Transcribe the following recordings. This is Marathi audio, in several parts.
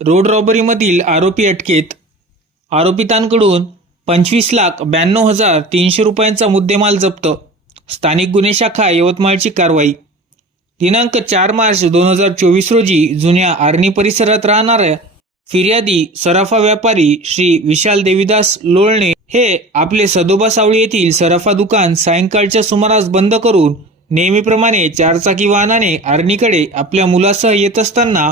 रोड रॉबरीमधील आरोपी अटकेत. आरोपितांकडून पंचवीस लाख ब्याण्णव हजार तीनशे रुपयांचा मुद्देमाल जप्त. स्थानिक गुन्हे शाखा यवतमाळची कारवाई. दिनांक चार मार्च दोन हजार चोवीस रोजी जुन्या आर्णी परिसरात राहणाऱ्या फिर्यादी सराफा व्यापारी श्री विशाल देवीदास लोळणे हे आपले सदोबा सावळी येथील सराफा दुकान सायंकाळच्या सुमारास बंद करून नेहमीप्रमाणे चारचाकी वाहनाने आर्णीकडे आपल्या मुलासह येत असताना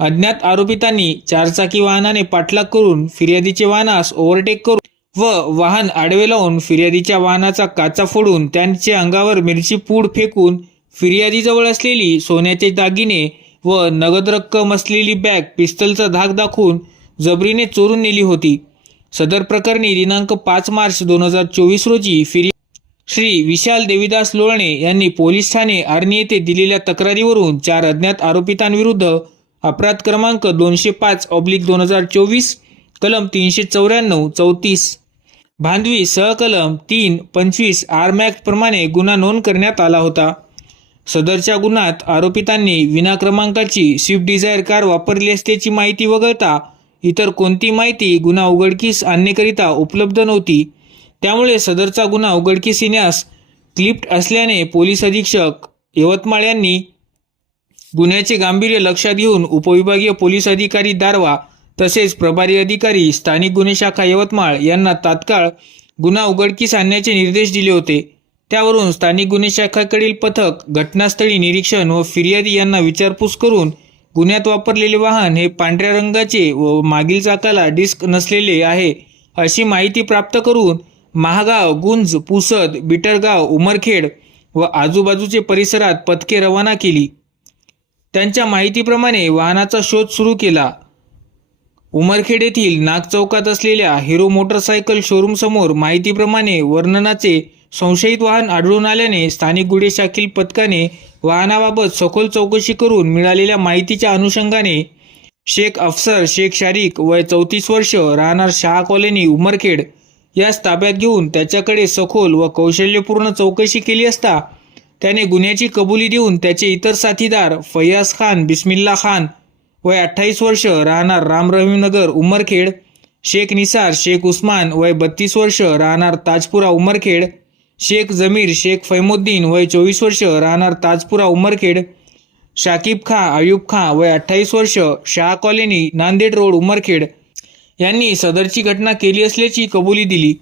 अज्ञात आरोपितांनी चारचाकी वाहनाने पाठलाग करून फिर्यादीचे वाहनास ओव्हरटेक करून व वाहन आडवे लावून फिर्यादीच्या वाहनाचा काचा फोडून त्यांच्या अंगावर मिरची पूड फेकून फिर्यादीजवळ असलेली सोन्याचे दागिने व नगद रक्कम असलेली बॅग पिस्तलचा धाक दाखवून जबरीने चोरून नेली होती. सदर प्रकरणी दिनांक पाच मार्च दोन हजार चोवीस रोजी फिर्या श्री विशाल देविदास लोळणे यांनी पोलीस ठाणे आर्णी येथे दिलेल्या तक्रारीवरून चार अज्ञात आरोपितांविरुद्ध अपराध क्रमांक दोनशे पाच ऑब्लिक दोन हजार चोवीस कलम तीनशे चौऱ्याण्णव चौतीस. भांडवी सहकलम तीन पंचवीस आरमॅक्ट प्रमाणे गुन्हा नोंद करण्यात आला होता. सदरच्या गुन्ह्यात आरोपितांनी विना क्रमांकाची स्विफ्ट डिझायर कार वापरली असल्याची माहिती वगळता इतर कोणती माहिती गुन्हा उघडकीस आणण्याकरिता उपलब्ध नव्हती. त्यामुळे सदरचा गुन्हा उघडकीस येण्यास क्लिप्ट असल्याने पोलीस अधीक्षक यवतमाळ यांनी गुन्ह्याचे गांभीर्य लक्षात घेऊन उपविभागीय पोलीस अधिकारी दारवा तसेच प्रभारी अधिकारी स्थानिक गुन्हे शाखा यवतमाळ यांना तात्काळ गुन्हा उघडकीस आणण्याचे निर्देश दिले होते. त्यावरून स्थानिक गुन्हे शाखाकडील पथक घटनास्थळी निरीक्षण व फिर्यादी यांना विचारपूस करून गुन्ह्यात वापरलेले वाहन हे पांढऱ्या रंगाचे व मागील चाकाला डिस्क नसलेले आहे अशी माहिती प्राप्त करून महागाव गुंज पुसद बिटरगाव उमरखेड व आजूबाजूचे परिसरात पथके रवाना केली. त्यांच्या माहितीप्रमाणे वाहनाचा शोध सुरू केला. उमरखेड येथील नागचौकात असलेल्या हिरो मोटरसायकल शोरूम समोर माहितीप्रमाणे वर्णनाचे संशयित वाहन आढळून आल्याने स्थानिक गुन्हे शाखील पथकाने वाहनाबाबत सखोल चौकशी करून मिळालेल्या माहितीच्या अनुषंगाने शेख अफसर शेख शारिक वय चौतीस वर्ष राहणार शहा कॉलनी उमरखेड यास ताब्यात घेऊन त्याच्याकडे सखोल व कौशल्यपूर्ण चौकशी केली असता त्याने गुन्ह्याची कबुली देऊन त्याचे इतर साथीदार फैयाज खान बिस्मिल्ला खान वय अठ्ठावीस वर्ष राहणार राम रहीमनगर उमरखेड. शेख निसार शेख उस्मान वय बत्तीस वर्ष राहणार ताजपुरा उमरखेड. शेख जमीर शेख फैमुद्दीन वय चोवीस वर्ष राहणार ताजपुरा उमरखेड. शाकिब खां अयूब खां वय अठ्ठावीस वर्ष शाह कॉलनी नांदेड रोड उमरखेड. यांनी सदरची घटना केली असल्याची कबुली दिली.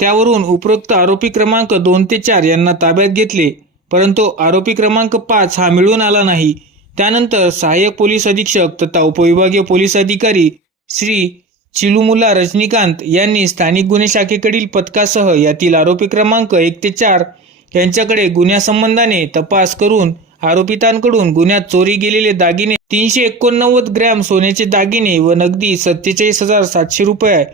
त्यावरून उपरोक्त आरोपी क्रमांक दोन ते चार यांना ताब्यात घेतले. परंतु आरोपी क्रमांक पाच हा मिळून आला नाही. त्यानंतर सहाय्यक पोलीस अधीक्षक तथा उपविभागीय पोलीस अधिकारी श्री चिलुमुला रजनीकांत यांनी स्थानिक गुन्हे शाखेकडील पथकासह यातील आरोपी क्रमांक एक ते चार यांच्याकडे गुन्ह्यासंबंधाने तपास करून आरोपितांकडून गुन्ह्यात चोरी गेलेले दागिने तीनशे एकोणनव्वद ग्रॅम सोन्याचे दागिने व नगदी सत्तेचाळीस हजार सातशे रुपये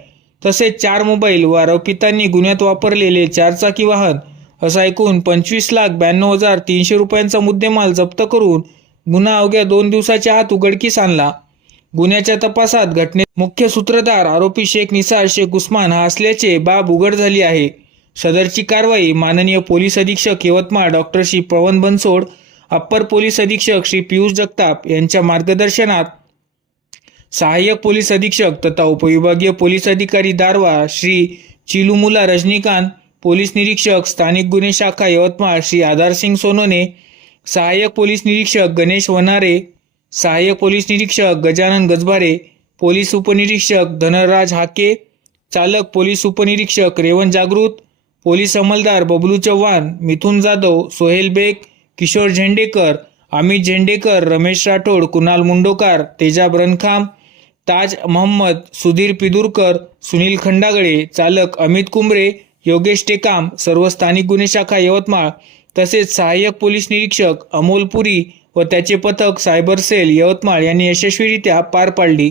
तसेच चार मोबाईल व आरोपितांनी गुन्ह्यात वापरलेले चारचाकी वाहन असं ऐकून पंचवीस लाख ब्याण्णव हजार तीनशे रुपयांचा मुद्देमाल जप्त करून गुन्हा अवघ्या दोन दिवसाच्या आत उघडकीस आणला. गुन्ह्याच्या तपासात घटनेत मुख्य सूत्रधार आरोपी शेख निसार शेख उस्मान हा असल्याचे बाब उघड झाली आहे. सदरची कारवाई माननीय पोलीस अधीक्षक Yavatmal doctor Shri Pawan Bansod upper police अधीक्षक श्री पियुष जगताप यांच्या मार्गदर्शनात. सहाय्यक पोलीस अधीक्षक तथा उपविभागीय पोलीस अधिकारी दारवा श्री चिलुमुला रजनीकांत पोलीस निरीक्षक स्थानिक गुन्हे शाखा यवतमाळ श्री आधारसिंग सोनोने सहाय्यक पोलीस निरीक्षक गणेश वनारे सहाय्यक पोलीस निरीक्षक गजानन गजबारे पोलीस उपनिरीक्षक धनराज हाके चालक पोलीस उपनिरीक्षक रेवण जागृत पोलीस अंमलदार बबलू चव्हाण मिथुन जाधव सोहेल बेग किशोर झेंडेकर अमित झेंडेकर रमेश राठोड कुणाल मुंडोकार तेजा ब्रनखाम ताज मोहम्मद सुधीर पिदुरकर सुनील खंडागळे चालक अमित कुंबरे योगेश टेकाम सर्व स्थानिक गुन्हे शाखा यवतमाळ तसेच सहाय्यक पोलीस निरीक्षक अमोल पुरी व त्याचे पथक सायबर सेल यवतमाळ यांनी यशस्वीरित्या पार पाडली.